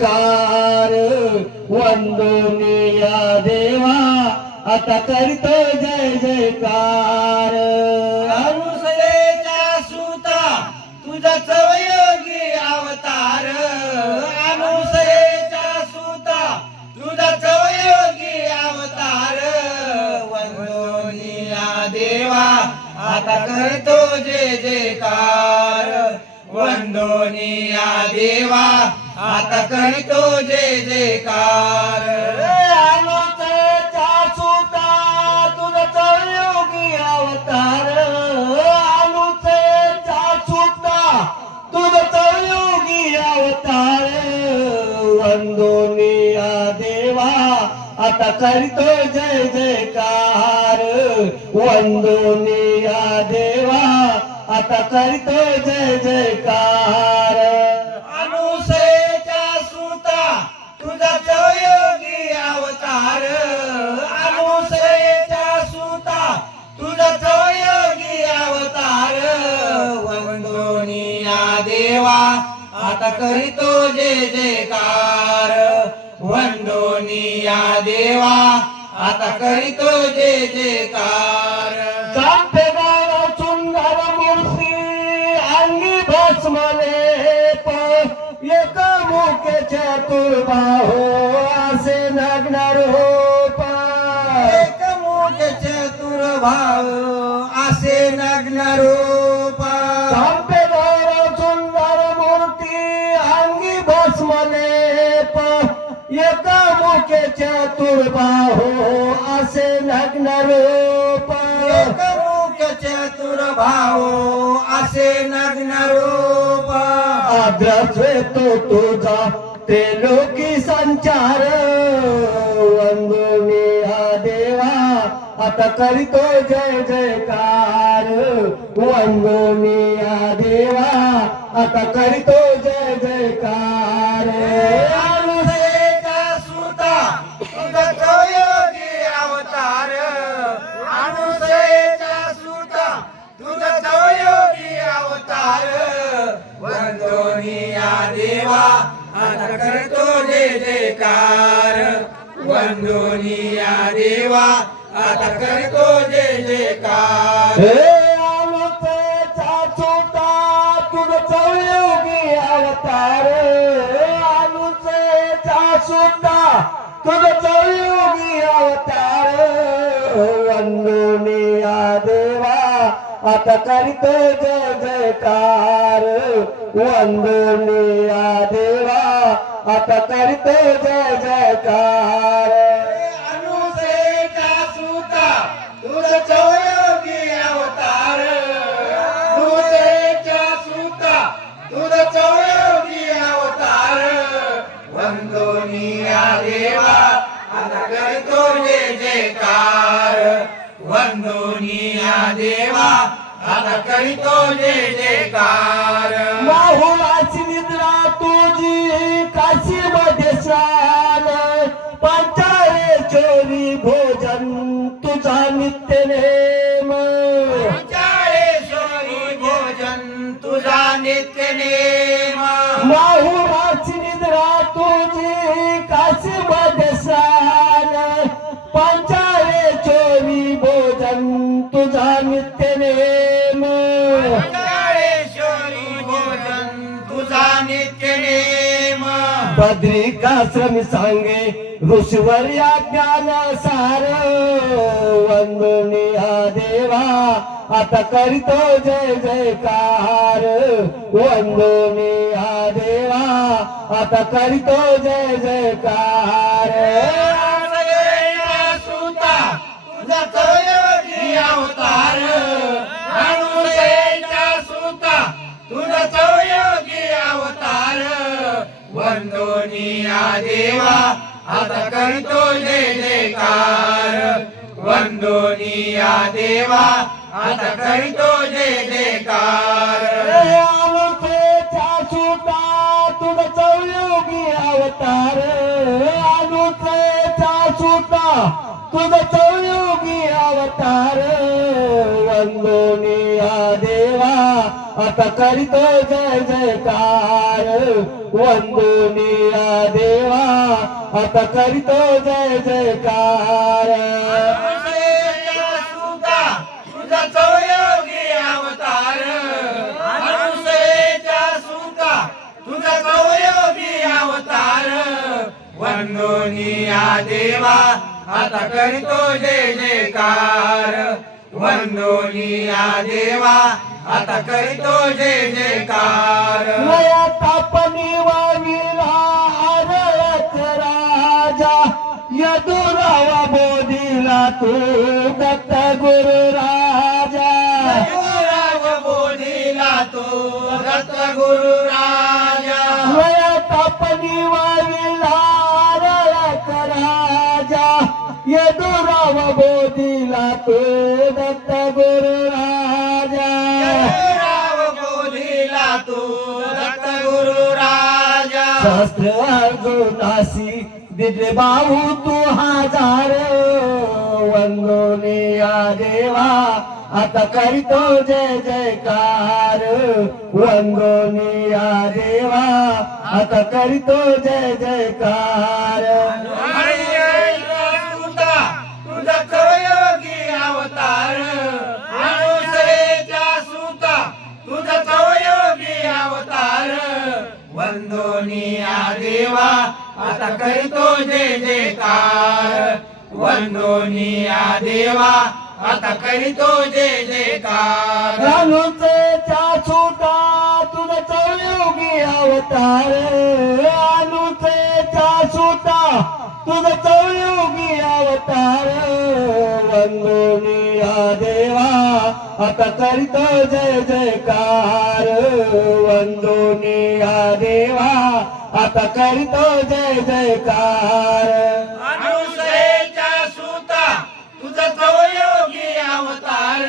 जयकार वंदोनिया देवा आता करतो जय जयकार. अनुसरेचा सुता तुझा चवयोगी अवतार. अनुसरेचा सुता तुझा चवयोगी अवतार. वंदनीया देवा आता करतो जय जयकार. वंदोनिया देवा आता करतो जे जयकार अनुसरेचा सुता तुझा चौयोगी अवतार. अनुसरेचा सुता तुझा चौयोगी अवतार. वंदनीया देवा आता करतो जय जयकार वंदनीया देवा आता करीतो जय जयकार तुझा चवयोगी अवतार. वंदोनिया देवा आता करीतो जे जयकार वंदोनिया देवा आता करीतो जे जयकार कांतेगाव सुंदर मूर्ती अंगी भस्मले एक चतुर्बाहो भाऊ असे नग्न रूप. आद्रस्वे तो तुझा ते लोकी संचार. वंदनी हा देवा आता करीतो जय जयकार. वंदनी हा देवा आता करीतो जय जयकार. देवा आता करतो जे जयकार. वंदोनिया देवा आता करतो जे जयकार. हे छोटा तुझ चौयोगी अवतार. अनुचेचा सुद्धा तुझ चौयोगी अवतार. आता करीतो जय जयकार. वंदनिया देवा आता करीतो जय जयकार. अनुसेचा सुता तुझ वंदोनिया देवा आता करतो जे जयकार. माहुलाची निद्रा तुझी काशी मध्ये शान. पंचाळे चोरी भोजन तुझा नित्य बद्रिकाश्रमी सांगे? ऋषीवर्या ज्ञान सार वंदनिया देवा आता करीतो जय जयकार. वंदनिया देवा आता करीतो जय जयकार. अनुसयेचा सुता तुझा चवयोगी अवतार सुता तुझा चवयोगी वंदोनिया देवा आता करतो जय जयकार वंदोनिया देवा आता करतो जय जयकार अनुतेचा सुता तुम चौयोगी अवतार. अनुतेचा सुता तुझ करीतो जय जयकार. वंदोनी देवा आता करीतो जय जयकार. अवतार. अवतार. वंदोनिया देवा आता करीतो जय जयकार. वंदोनिया देवा आता करीतो जय जयकार नया तापणी वाविला आरळच राजा. यदुरावा बोधिला तू दत्त गुरु राजा. गुरुराज बोधिला तो दत्त गुरु राजा. नया तापणी वाविला आरळच राजा. यदुरावा बोधिला तू शास्त्र अर्जुनासी दिले बाहू तू हजार। वंदोने या देवा आता करीतो जय जयकार। वंदोने या देवा आता करीतो जय जयकार। आता करीतो जे जयकार वंदोनिया देवा आता करीतो जे जयकार रानूचे छोटा तुझा चौयोगी अवतार. रानूचे छोटा तुझा चौयोगी अवतार. वंदोनिया देवा आता करीतो जय जयकार वंदोनिया देवा आता करतो जय जयकार. अनुसयेच्या सुता तुझा तो योगी अवतार.